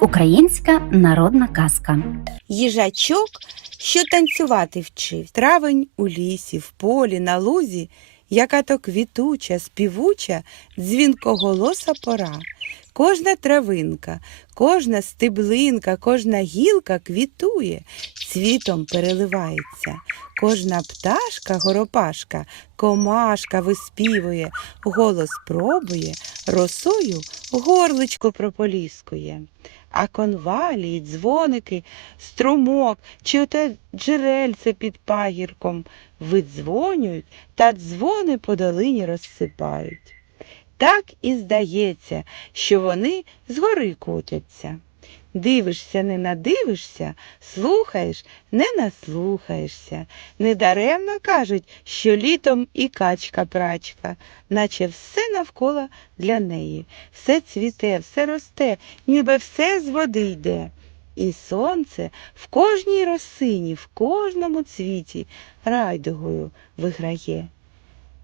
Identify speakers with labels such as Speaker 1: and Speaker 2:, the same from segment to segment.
Speaker 1: Українська народна казка.
Speaker 2: Їжачок, що танцювати вчив. Травень у лісі, в полі, на лузі, яка то квітуча, співуча, дзвінкоголоса пора. Кожна травинка, кожна стеблинка, кожна гілка квітує, цвітом переливається. Кожна пташка, горопашка, комашка виспівує, голос пробує, росою горличко прополіскує. А конвалії, дзвоники, струмок чи оте джерельце під пагірком видзвонюють та дзвони по долині розсипають. Так і здається, що вони згори котяться. Дивишся, не надивишся, слухаєш, не наслухаєшся. Недаремно кажуть, що літом і качка-прачка, наче все навколо для неї. Все цвіте, все росте, ніби все з води йде. І сонце в кожній росині, в кожному цвіті райдугою виграє.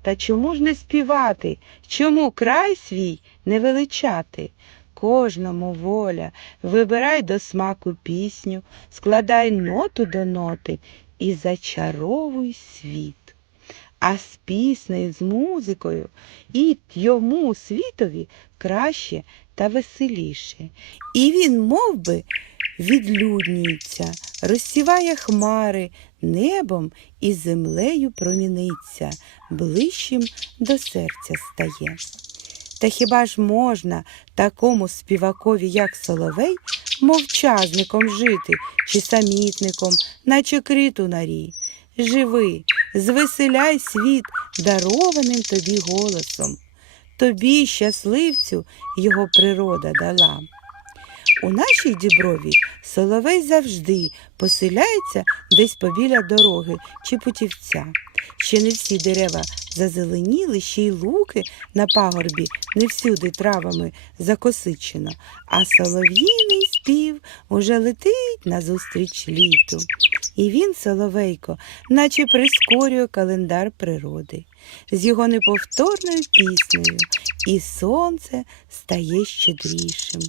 Speaker 2: Та чому ж не співати? Чому край свій не величати? Кожному воля, вибирай до смаку пісню, складай ноту до ноти і зачаровуй світ. А з піснею, з музикою і йому світові краще та веселіше. І він мов би, відлюднюється, розсіває хмари, небом і землею проміниться, ближчим до серця стає. Та хіба ж можна такому співакові, як Соловей, мовчазником жити чи самітником, наче криту на нарі? Живи, звеселяй світ дарованим тобі голосом. Тобі, щасливцю, його природа дала. У нашій діброві соловей завжди поселяється десь побіля дороги чи путівця. Ще не всі дерева зазеленіли, ще й луки на пагорбі не всюди травами закосичено, а солов'їний спів уже летить назустріч літу. І він, соловейко, наче прискорює календар природи. З його неповторною піснею і сонце стає щедрішим,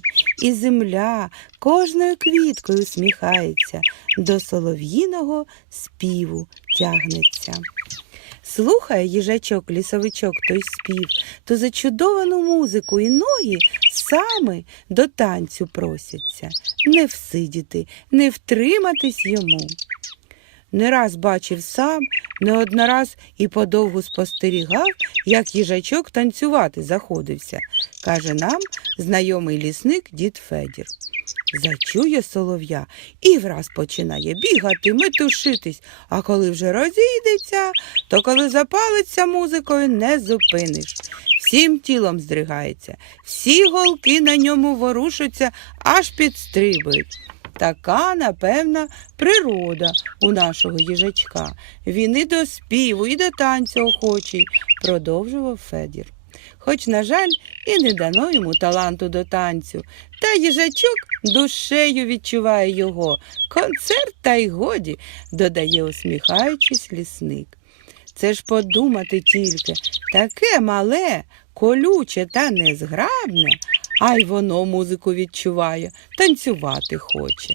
Speaker 2: і земля кожною квіткою сміхається, до солов'їного співу тягнеться. Слухає їжачок, лісовичок той спів, то зачудовану музику і ноги саме до танцю просяться, не всидіти, не втриматись йому. Не раз бачив сам, не однораз і подовгу спостерігав, як їжачок танцювати заходився, каже нам знайомий лісник дід Федір. Зачує солов'я і враз починає бігати, метушитись, а коли вже розійдеться, то коли запалиться музикою, не зупиниш. Всім тілом здригається, всі голки на ньому ворушаться, аж підстрибують. Така, напевна, природа у нашого їжачка. Він і до співу, і до танцю охочий, продовжував Федір. Хоч, на жаль, і не дано йому таланту до танцю, та їжачок душею відчуває його. Концерт та й годі, додає, усміхаючись, лісник. Це ж подумати тільки, таке мале, колюче та незграбне, а й воно музику відчуває, танцювати хоче.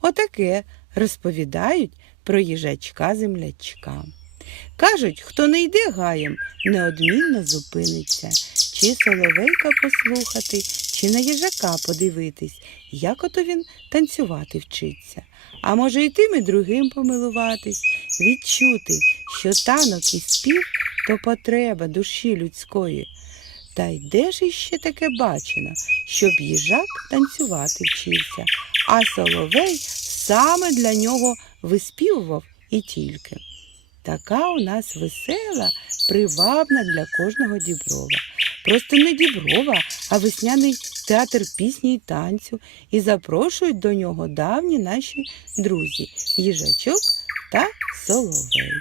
Speaker 2: Отаке розповідають про їжачка землячка. Кажуть, хто не йде гаєм, неодмінно зупиниться, чи соловейка послухати, чи на їжака подивитись, як ото він танцювати вчиться. А може й тим і другим помилуватись, відчути, що танок і спів то потреба душі людської. Та й де ж іще таке бачено, щоб їжак танцювати вчився, а соловей саме для нього виспівував і тільки. Така у нас весела, привабна для кожного діброва. Просто не діброва, а весняний театр пісні й танцю, і запрошують до нього давні наші друзі їжачок та соловей.